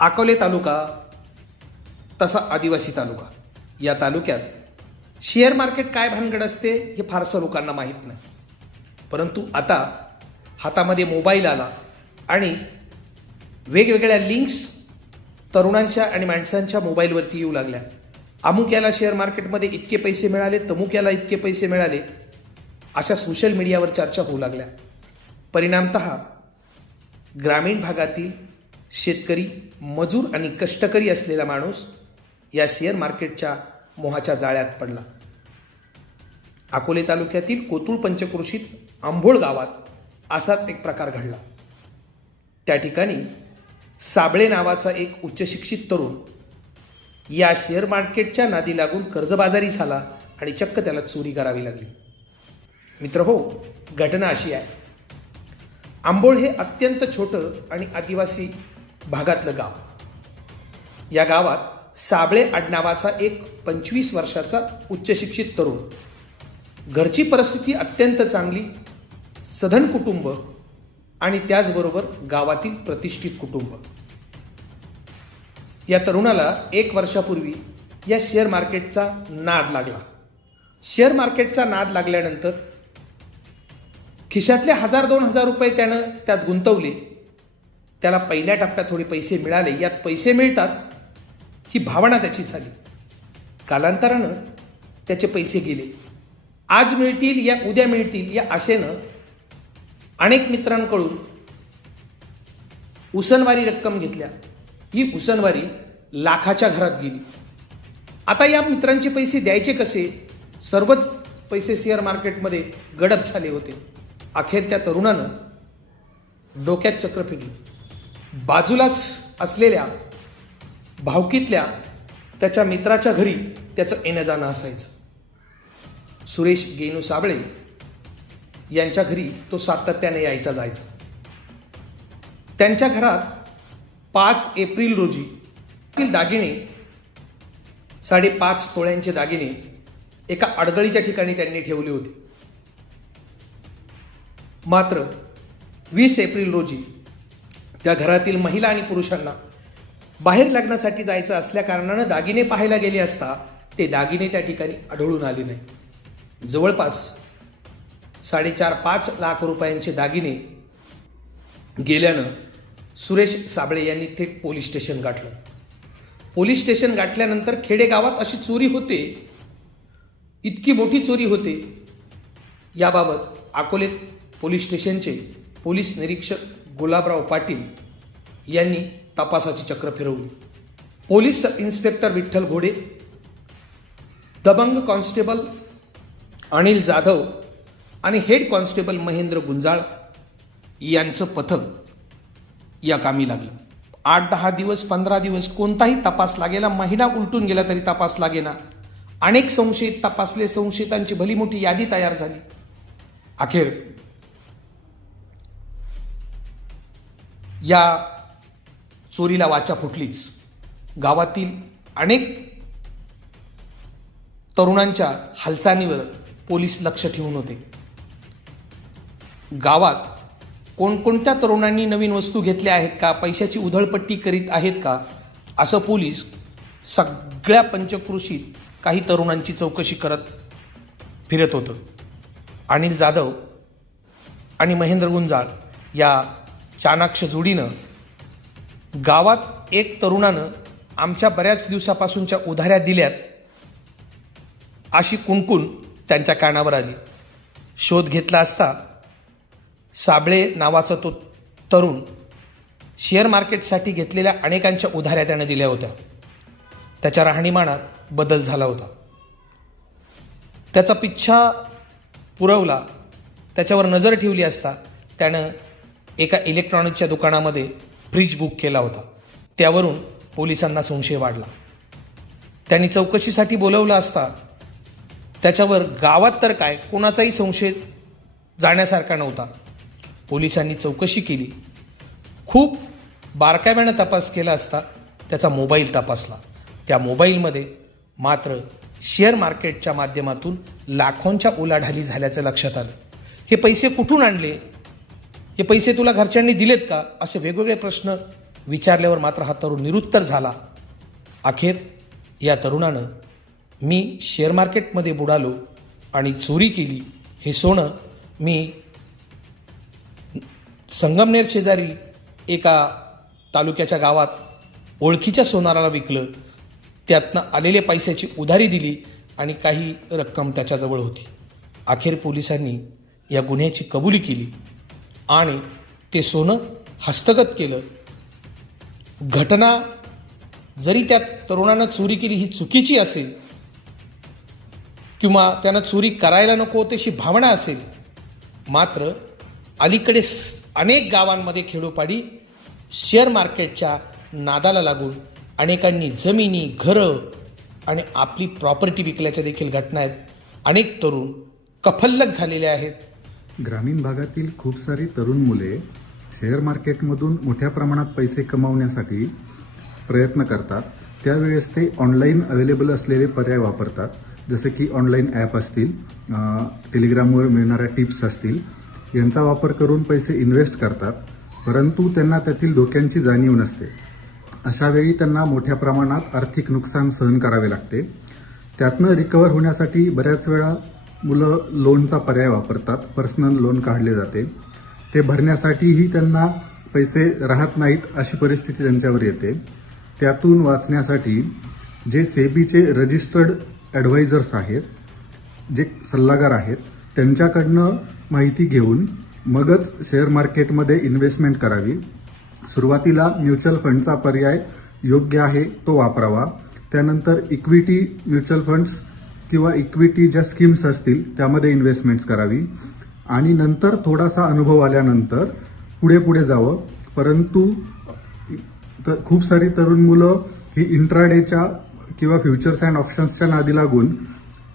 अकोले तालुका तसा आदिवासी तालुका. या तालुक्यात शेअर मार्केट काय भानगड असते हे फारसं लोकांना माहीत नाही. परंतु आता हातामध्ये मोबाईल आला आणि वेगवेगळ्या लिंक्स तरुणांच्या आणि माणसांच्या मोबाईलवरती येऊ लागल्या. अमुक याला शेअर मार्केटमध्ये इतके पैसे मिळाले तमुक याला इतके पैसे मिळाले अशा सोशल मीडियावर चर्चा होऊ लागल्या. परिणामत ग्रामीण भागातील शेतकरी मजूर आणि कष्टकरी असलेला माणूस या शेअर मार्केटच्या मोहाच्या जाळ्यात पडला. अकोले तालुक्यातील कोतुळ पंचक्रोशीत आंभोळ गावात असाच एक प्रकार घडला. त्या ठिकाणी साबळे नावाचा एक उच्चशिक्षित तरुण या शेअर मार्केटच्या नादी लागून कर्जबाजारी झाला आणि चक्क त्याला चोरी करावी लागली. मित्र हो घटना अशी आहे. आंबोळ हे अत्यंत छोटं आणि आदिवासी भागातलं गाव. या गावात साबळे आडनावाचा एक पंचवीस वर्षाचा उच्चशिक्षित तरुण. घरची परिस्थिती अत्यंत चांगली सधन कुटुंब आणि त्याचबरोबर गावातील प्रतिष्ठित कुटुंब. या तरुणाला एक वर्षापूर्वी या शेअर मार्केटचा नाद लागला. शेअर मार्केटचा नाद लागल्यानंतर खिशातले हजार दोन हजार रुपये त्यानं त्यात गुंतवले. त्याला पहिल्या टप्प्यात थोडे पैसे मिळाले. यात पैसे मिळतात ही भावना त्याची झाली. कालांतरानं त्याचे पैसे गेले. आज मिळतील या उद्या मिळतील या आशेनं अनेक मित्रांकडून उसनवारी रक्कम घेतल्या. ही उसनवारी लाखाच्या घरात गेली. आता या मित्रांचे पैसे द्यायचे कसे? सर्वच पैसे शेअर मार्केटमध्ये गडप झाले होते. अखेर त्या तरुणानं डोक्यात चक्र फिरली बाजूलाच असलेल्या भावकीतल्या त्याच्या मित्राच्या घरी त्याचं येणं जाणं असायचं. सुरेश गेनू साबळे यांच्या घरी तो सातत्याने यायचा जायचा. त्यांच्या घरात पाच एप्रिल रोजी तील दागिने साडेपाच तोळ्यांचे दागिने एका अडगळीच्या ठिकाणी त्यांनी ठेवले होते. मात्र वीस एप्रिल रोजी त्या घरातील महिला आणि पुरुषांना बाहेर लग्नासाठी जायचं असल्या कारणानं दागिने पाहायला गेले असता ते दागिने त्या ठिकाणी आढळून आले नाही. जवळपास साडेचार पाच लाख रुपयांचे दागिने गेल्यानं सुरेश साबळे यांनी थेट पोलीस स्टेशन गाठलं. पोलीस स्टेशन गाठल्यानंतर खेडेगावात अशी चोरी होते इतकी मोठी चोरी होते. याबाबत अकोले पोलीस स्टेशनचे पोलीस निरीक्षक गुलाबराव पाटील यांनी तपासाची चक्र फिरवली. पोलीस इन्स्पेक्टर विठ्ठल घोडे दबंग कॉन्स्टेबल अनिल जाधव आणि हेड कॉन्स्टेबल महेंद्र गुंजाळ यांचं पथक या कामी लागलं. आठ दहा दिवस पंधरा दिवस कोणताही तपास लागेला महिना उलटून गेला तरी तपास लागेना. अनेक संशयित तपासले संशयितांची भली मोठी यादी तयार झाली. अखेर या चोरीला वाचा फुटलीच. गावातील अनेक तरुणांच्या हालचालीवर पोलीस लक्ष ठेवून होते. गावात कोणकोणत्या तरुणांनी नवीन वस्तू घेतल्या आहेत का पैशाची उधळपट्टी करीत आहेत का असं पोलीस सगळ्या पंचकृषीत काही तरुणांची चौकशी करत फिरत होतं. अनिल जाधव आणि महेंद्र गुंजाळ या चाणाक्ष जोडीनं गावात एक तरुणानं आमच्या बऱ्याच दिवसापासूनच्या उधाऱ्या दिल्यात अशी कुणकुण त्यांच्या कानावर आली. शोध घेतला असता साबळे नावाचा तो तरुण शेअर मार्केटसाठी घेतलेल्या अनेकांच्या उधाऱ्या त्यानं दिल्या होत्या. त्याच्या राहणीमानात बदल झाला होता. त्याचा पिच्छा पुरवला त्याच्यावर नजर ठेवली असता त्यानं एका इलेक्ट्रॉनिकच्या दुकानामध्ये फ्रीज बुक केला होता. त्यावरून पोलिसांना संशय वाढला. त्यांनी चौकशीसाठी बोलवलं असता त्याच्यावर गावात तर काय कोणाचाही संशय जाण्यासारखा नव्हता. पोलिसांनी चौकशी केली. खूप बारकाव्यानं तपास केला असता त्याचा मोबाईल तपासला. त्या मोबाईलमध्ये मात्र शेअर मार्केटच्या माध्यमातून लाखोंच्या उलाढाली झाल्याचं लक्षात आलं. हे पैसे कुठून आणले? हे पैसे तुला घरच्यांनी दिलेत का? असे वेगवेगळे प्रश्न विचारल्यावर मात्र हा तरुण निरुत्तर झाला. अखेर या तरुणानं मी शेअर मार्केटमध्ये बुडालो आणि चोरी केली. हे सोनं मी संगमनेर शेजारी एका तालुक्याच्या गावात ओळखीच्या सोनाराला विकलं. त्यातनं आलेल्या पैशाची उधारी दिली आणि काही रक्कम त्याच्याजवळ होती. अखेर पोलिसांनी या गुन्ह्याची कबुली केली. आणि ते सोनं हस्तगत केलं. घटना जरी त्या तरुणानं चोरी केली ही चुकीची असेल किंवा त्यानं चोरी करायला नको तशी भावना असेल मात्र अलीकडे अनेक गावांमध्ये खेडोपाडी शेअर मार्केटच्या नादाला लागून अनेकांनी जमिनी घरं आणि आपली प्रॉपर्टी विकल्याच्या देखील घटना आहेत. अनेक तरुण कफल्लक झालेले आहेत. ग्रामीण भागातील खूप सारी तरुण मुले शेअर मार्केटमधून मोठ्या प्रमाणात पैसे कमावण्यासाठी प्रयत्न करतात. त्यावेळेस ते ऑनलाईन अवेलेबल असलेले पर्याय वापरतात. जसे की ऑनलाईन ॲप असतील टेलिग्रामवर मिळणाऱ्या टिप्स असतील यांचा वापर करून पैसे इन्व्हेस्ट करतात. परंतु त्यांना त्यातील धोक्यांची जाणीव नसते. अशावेळी त्यांना मोठ्या प्रमाणात आर्थिक नुकसान सहन करावे लागते. त्यातनं रिकवर होण्यासाठी बऱ्याच वेळा मुलं लोनचा पर्याय वापरतात. पर्सनल लोन काढले जाते. ते भरण्यासाठीही त्यांना पैसे राहत नाहीत अशी परिस्थिती त्यांच्यावर येते. त्यातून वाचण्यासाठी जे सेबीचे रजिस्टर्ड ॲडवायझर्स आहेत जे सल्लागार आहेत त्यांच्याकडनं माहिती घेऊन मगच शेअर मार्केटमध्ये इन्व्हेस्टमेंट करावी. सुरुवातीला म्युच्युअल फंडचा पर्याय योग्य आहे तो वापरावा. त्यानंतर इक्विटी म्युच्युअल फंड्स किंवा इक्विटी ज्या स्कीम्स असतील त्यामध्ये इन्व्हेस्टमेंट्स करावी. आणि नंतर थोडासा अनुभव आल्यानंतर पुढे पुढे जावं. परंतु खूप सारी तरुण मुलं ही इंट्राडेच्या किंवा फ्युचर्स अँड ऑप्शन्सच्या नादी लागून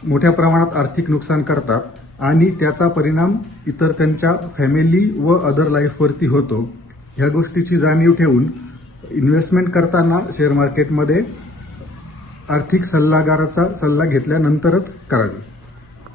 मोठ्या प्रमाणात आर्थिक नुकसान करतात आणि त्याचा परिणाम इतर त्यांच्या फॅमिली व अदर लाईफवरती होतो. ह्या गोष्टीची जाणीव ठेवून इन्व्हेस्टमेंट करताना शेअर मार्केटमध्ये आर्थिक सल्लागाराचा सल्ला घेतल्यानंतरच करावी.